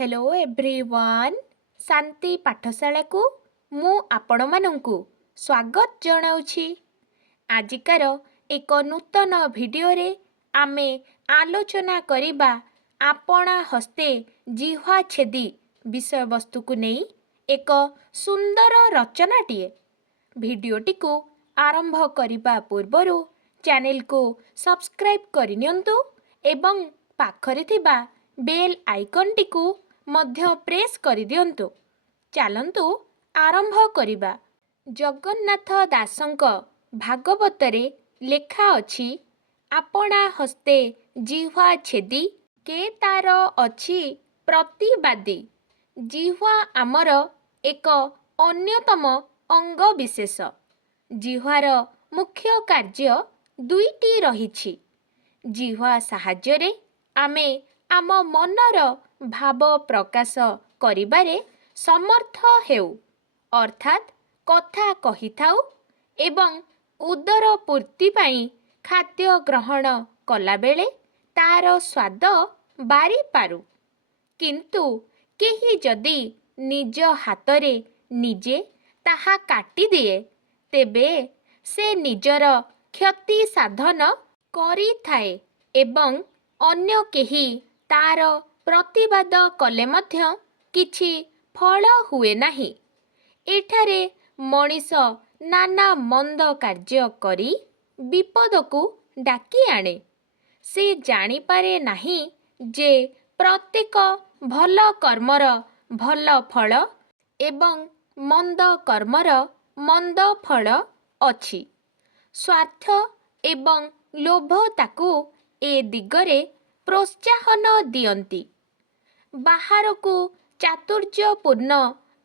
Hello everyone शांति पाठशाला को मु आपण मानंकु स्वागत जनाउछि। आजिकार एक नूतन भिडियो रे आमे आलोचना करिबा आपणा हस्ते जिह्वा छेदी विषय वस्तु को नहीं एक सुंदर रचनाटीए। भिडियोटी को आरंभ करिबा पूर्वरु चैनल को सब्सक्राइब करिनियंतु एवं पाखरे थिबा बेल आइकन टिकु मध्य प्रेस करि दियंतु। चलंतु आरंभ करिबा। जगन्नाथ दासंक भागवतरे लेखा अछि आपणा हस्ते जिह्वा छेदी के तार अछि प्रतिवादी। जिह्वा आमर एक अन्यतम अंग विशेष। जिह्वार मुख्य कार्य दुईटी रहिछि। जिह्वा साहाय्यरे आमे आम मनर भाव प्रकाश करिबारे समर्थ हेउ, अर्थात कथा कहिथाउ एवं उदर पूर्ति पाई खाद्य ग्रहण कला बेले तार स्वाद बारी पारु। किंतु केही जदि निज हातरे निजे ताहा काटी दिए तेबे से निजर क्षति साधन करी थाए एवं अन्य केही तार प्रतिवाद कले मध्य किछि फल हुए नाही। एठारे मनीष नाना मंद कार्य करी विपद को डाकी आणे। से जानी पारे नाही जे प्रत्येक भल कर्मर भल फल एवं मंद कर्मर मंद फल अछि। स्वार्थ एवं लोभ ताकू ए दिगरे प्रोत्साहन दियंती। बाहर को चातुर्यपूर्ण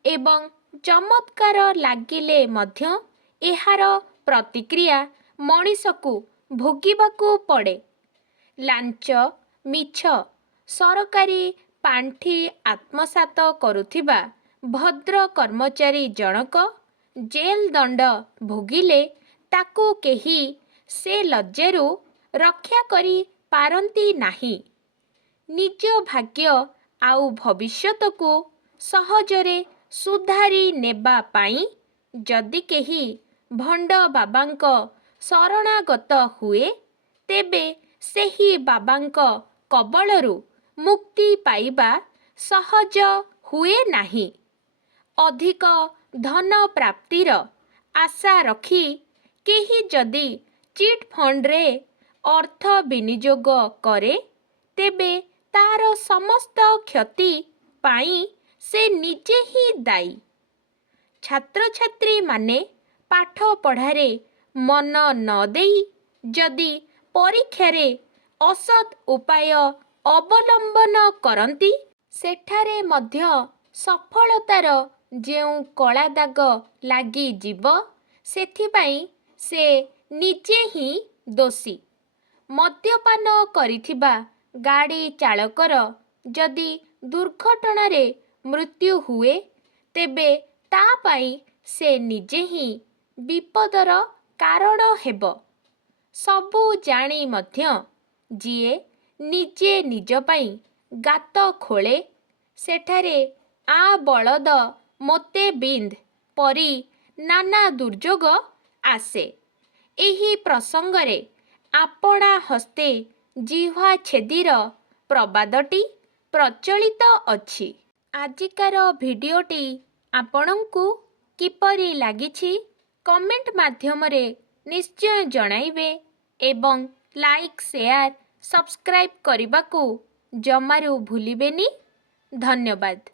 एवं चमत्कार लागिले मध्य एहार प्रतिक्रिया मनीष को भोगिबाकू पड़े। लांच मिछ सरकारी पांठी आत्मसात करुथिबा भद्र कर्मचारी जनक जेल दंड भोगिले ताकू केही से लज्जेरु रक्षा करी पारंती नाही। निज भाग्य आउ भविष्यत को सहजरे सुधारी नेबा पाई जदि केही भंड बाबांक शरणागत हुए तेबे सेही बाबांक कबलरु मुक्ति पाइबा सहज हुए नाही। अधिक धन प्राप्तिर आशा रखी केही जदि चिट फंड रे अर्थ विनियोग करे तेबे तार समस्त क्षति पाई से निजे ही दायी। छात्र छात्री माने पाठ पढ़ारे मन न देई जदि परीक्षारे असत उपाय अवलंबन करंती सेठारे मध्य सफलतार जेउ कला दाग लागी जीव सेथिपाई से निजे ही दोषी। मद्यपान करिथिबा गाड़ी चालकर जदि दुर्घटनारे मृत्यु हुए तेबे ता पाई से निजे ही विपदर कारण हेब। सबु जानी मध्य जिए निजे निज पाई गात खोले सेठारे आ बलद मोते बिंद परी नाना दुर्जोग आसे। एही प्रसंगरे आपणा हस्ते जिह्वा छेदीर प्रबादटी प्रचलित अछि। आजिकार भिडियोटी आपणंकु किपरि लागिछि कमेंट माध्यमरे निश्चय जणाइबे एवं लाइक शेयर सब्सक्राइब करने को जमारू भूलिबेनी। धन्यवाद।